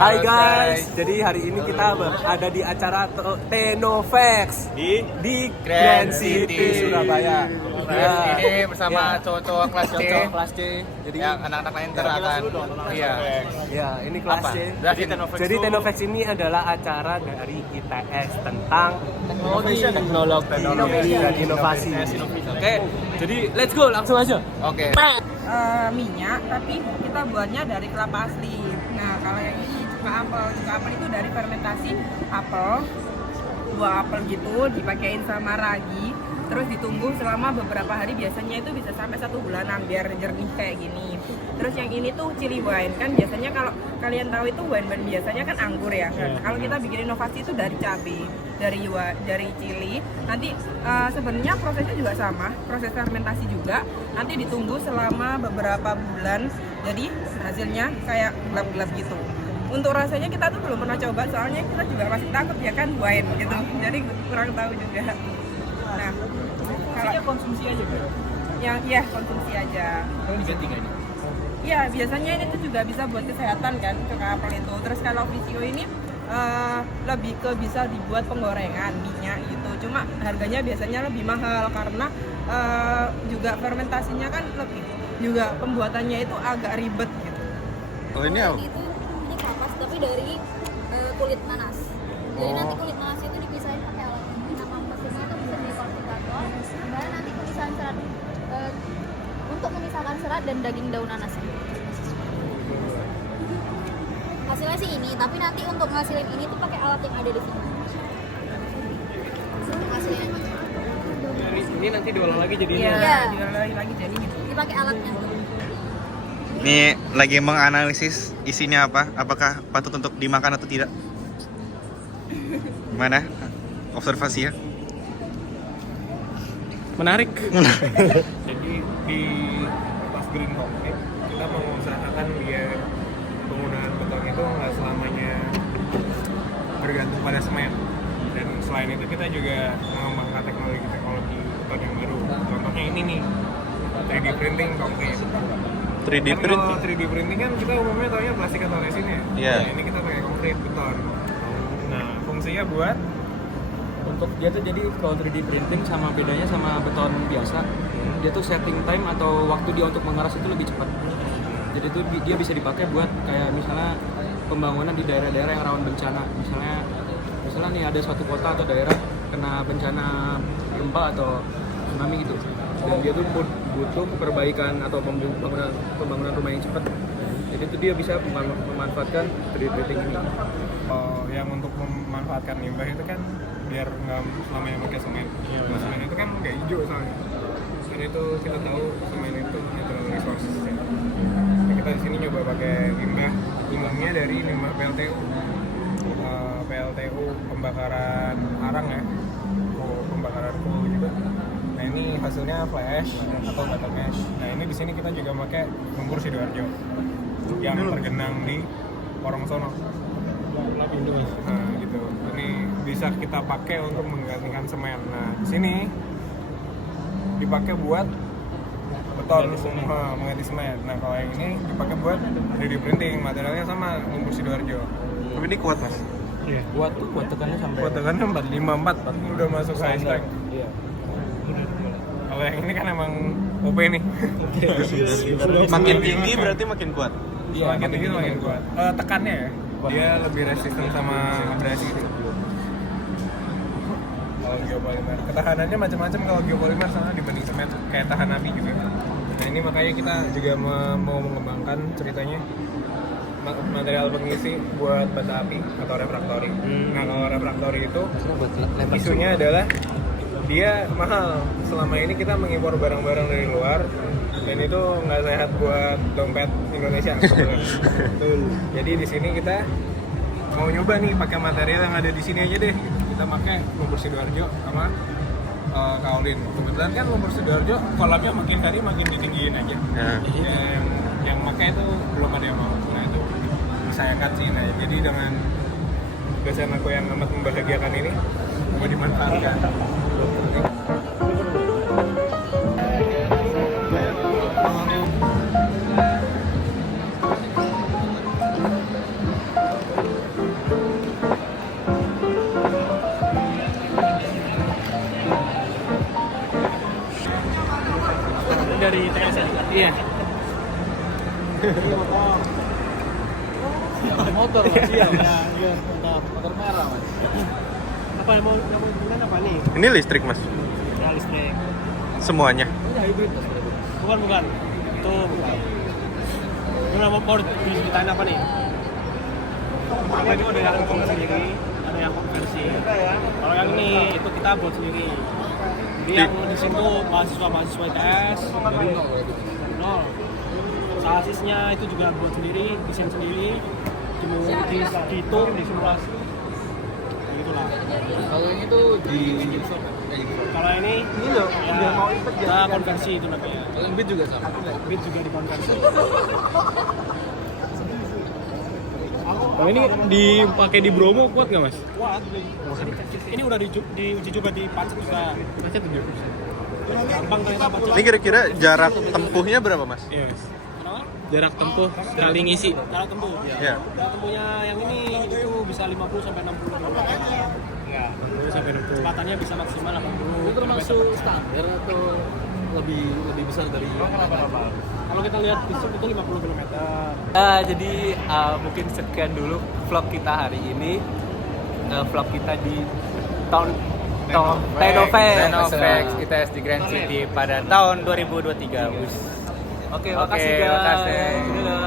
Hai guys, jadi hari ini kita ada di acara Tenovex di Grand City Surabaya. Ini bersama cowok-cowok kelas C. Jadi yang anak-anak lain akan ya ini kelas C. Jadi Tenovex ini adalah acara dari ITS tentang teknologi dan inovasi. Oke, jadi let's go langsung aja. Oke. Minyak, tapi kita buatnya dari kelapa asli. Nah, kalau yang ini cuka apel itu dari fermentasi apel, buah apel gitu, dipakein sama ragi, terus ditunggu selama beberapa hari, biasanya itu bisa sampai 1 bulanan biar jernih kayak gini. Terus yang ini tuh chili wine, kan biasanya kalau kalian tahu itu wine biasanya kan anggur ya. Kalau kita bikin inovasi itu dari cabai, dari chili. Nanti sebenarnya prosesnya juga sama, proses fermentasi juga. Nanti ditunggu selama beberapa bulan, jadi hasilnya kayak gelap-gelap gitu. Untuk rasanya kita tuh belum pernah coba, soalnya kita juga masih takut ya kan wine gitu, jadi kurang tahu juga. Nah, kalau konsumsi aja bro. yang iya konsumsi aja. Iya, biasanya ini tuh juga bisa buat kesehatan kan, cuka apel itu. Terus kalau Visio ini lebih ke bisa dibuat penggorengan minyak gitu. Cuma harganya biasanya lebih mahal karena juga fermentasinya kan lebih, juga pembuatannya itu agak ribet gitu. Oh ini apa? Ini kapas tapi dari kulit nanas. Jadi nanti kulit nanas itu dipisahin pakai alat ini. Nama mesinnya itu mesin dekultivator. Kemudian nanti pemisahan serat untuk memisahkan serat dan daging daun nanas. Hasilnya sih ini, tapi nanti untuk ngasilin ini tuh pakai alat yang ada di sini. Hasilnya Ini nanti diolah lagi jadi Iya, diolah lagi jadi gitu. dipakai alatnya. Ini lagi menganalisis isinya apa, apakah patut untuk dimakan atau tidak. Gimana? Observasi ya. menarik. Jadi di pas green coffee kita mengusahakan dia penggunaan beton itu nggak selamanya bergantung pada semen, dan selain itu kita juga mengembangkan teknologi beton yang baru. Contohnya ini nih, 3D printing konkret. 3D Kan print. kalau 3D printing kan kita umumnya taunya plastik atau resin ya. Iya. Nah, ini kita pakai konkret beton. Nah, fungsinya buat Untuk dia tuh jadi kalau 3D printing sama bedanya sama beton biasa, dia tuh setting time atau waktu dia untuk mengeras itu lebih cepat. Jadi tuh dia bisa dipakai buat kayak misalnya pembangunan di daerah-daerah yang rawan bencana. Misalnya nih ada suatu kota atau daerah kena bencana gempa atau tsunami gitu. Dan dia tuh butuh perbaikan atau pembangunan rumah yang cepat. Jadi tuh dia bisa memanfaatkan 3D printing ini. yang untuk memanfaatkan limbah itu kan biar nggak selamanya pakai semen. Nah, semen itu kan nggak hijau soalnya. Dan itu kita tahu semen itu natural resources ya. Nah, kita di sini nyoba pakai limbahnya dari limbah PLTU. PLTU pembakaran arang ya, pembakaran coal gitu. Nah ini hasilnya fly ash atau battle ash. Nah ini di sini kita juga pakai lumpur sidoarjo yang tergenang di Porongsono. Nah gitu, ini bisa kita pakai untuk menggantikan semen. Nah di sini dipakai buat beton mengganti semen. Nah kalau yang ini dipakai buat 3D printing, materialnya sama lumpur sidoarjo. Tapi ini kuat mas. Iya. Kuat tekannya sampai Buat tekannya 454, ini udah masuk high spec. Iya. Kalau yang ini kan emang OP nih. Makin tinggi berarti makin kuat. Iya, makin tinggi makin kuat. Tekannya ya, dia lebih resisten sama abrasi gitu. Kalau geopolimer, ketahanannya macam-macam kalau geopolimer sama dibanding semen, kayak tahan api juga. Nah ini makanya kita juga mau mengembangkan ceritanya material pengisi buat bata api atau refraktori. Nah kalau refraktori itu isunya adalah dia mahal. Selama ini kita mengimpor barang-barang dari luar dan itu nggak sehat buat dompet Indonesia. Jadi di sini kita mau nyoba nih pakai material yang ada di sini aja deh. Kita pakai lumpur sidoarjo sama kaolin. Kebetulan kan lumpur sidoarjo kolamnya makin hari makin ditinggiin aja. Yang pakai itu belum ada yang mau. Nah itu disayangkan sih. Nah jadi dengan kebiasaan aku yang amat membahagiakan ini mau dimanfaatkan. Motor Mas, iya motor merah Mas. Apa yang mau digunakan apa nih? Ini listrik mas? Ya listrik. Semuanya? Ini hybrid Mas. Bukan. Itu bukan. Ini mau diceritain apa nih? Apa itu ada yang konversi sendiri, ada yang konversi. Kalau yang ini itu kita buat sendiri. Jadi yang di situ mahasiswa ITS dari nol. Sasisnya itu juga buat sendiri, desain sendiri, dihitung, disimulasi. Gitulah. Kalau ini tuh di Kalau ini loh, ya, kita konversi itu namanya. kalau yang beat juga sama. Beat juga dikonversi. Kalau ini dipakai di Bromo kuat nggak mas? Kuat. Ini udah diuji juga di Pacet juga. Pacet 7%. Gampang ternyata Pacet. Ini kira-kira jarak tempuhnya berapa mas? Iya mas. Kenapa? Jarak tempuh sekali ngisi. Jarak tempuh. Ya. Jarak tempuhnya yang ini itu bisa 50 sampai 60 km. Ya. Sampai 60. Kecepatannya bisa maksimal 80. Itu termasuk standar atau lebih besar dari Kalau kita lihat di sini itu 50 km. Jadi mungkin sekian dulu vlog kita hari ini. Vlog kita di tahun Tenovex ITS di Grand City pada tahun 2023. Oke, makasih guys. makasih. Dadah.